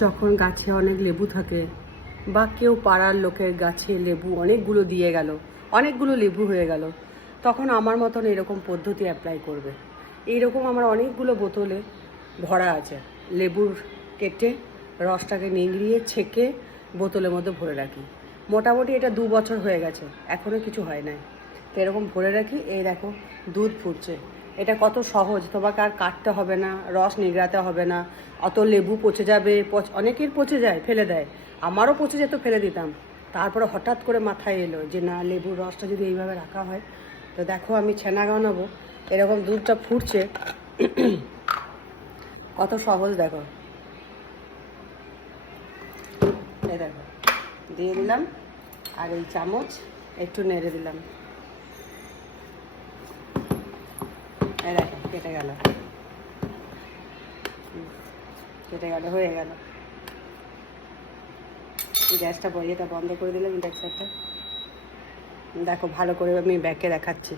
যখন গাছে অনেক লেবু থাকে বা কেউ পাড়ার লোকের গাছে লেবু অনেকগুলো দিয়ে গেল, অনেকগুলো লেবু হয়ে গেল, তখন আমার মতন এরকম পদ্ধতি অ্যাপ্লাই করবে। এইরকম আমার অনেকগুলো বোতলে ভরা আছে লেবুর, কেটে রসটাকে নিংড়িয়ে ছেঁকে বোতলের মধ্যে ভরে রাখি। মোটামুটি এটা 2 বছর হয়ে গেছে, এখনও কিছু হয় নাই। তো এরকম ভরে রাখি। এই দেখো দুধ ফুটছে। এটা কত সহজ, তোমাকে আর কাটতে হবে না, রস নিগড়াতে হবে না। অত লেবু পচে যাবে, অনেকের পচে যায় ফেলে দেয়, আমারও পচে যেত, ফেলে দিতাম। তারপরে হঠাৎ করে মাথায় এলো যে না, লেবুর রসটা যদি এইভাবে রাখা হয়। তো দেখো আমি ছানা বানাবো, এরকম দুধটা ফুটছে, কত সহজ দেখো। এই দেখো দিয়ে দিলাম, আর এই চামচ একটু নেড়ে দিলাম। এই দেখো কেটে গেল, কেটে গেল, হয়ে গেল। গ্যাসটা এটা বন্ধ করে দিলাম, ইন্ডাকশনটা। দেখো ভালো করে আমি ব্যাকে দেখাচ্ছি।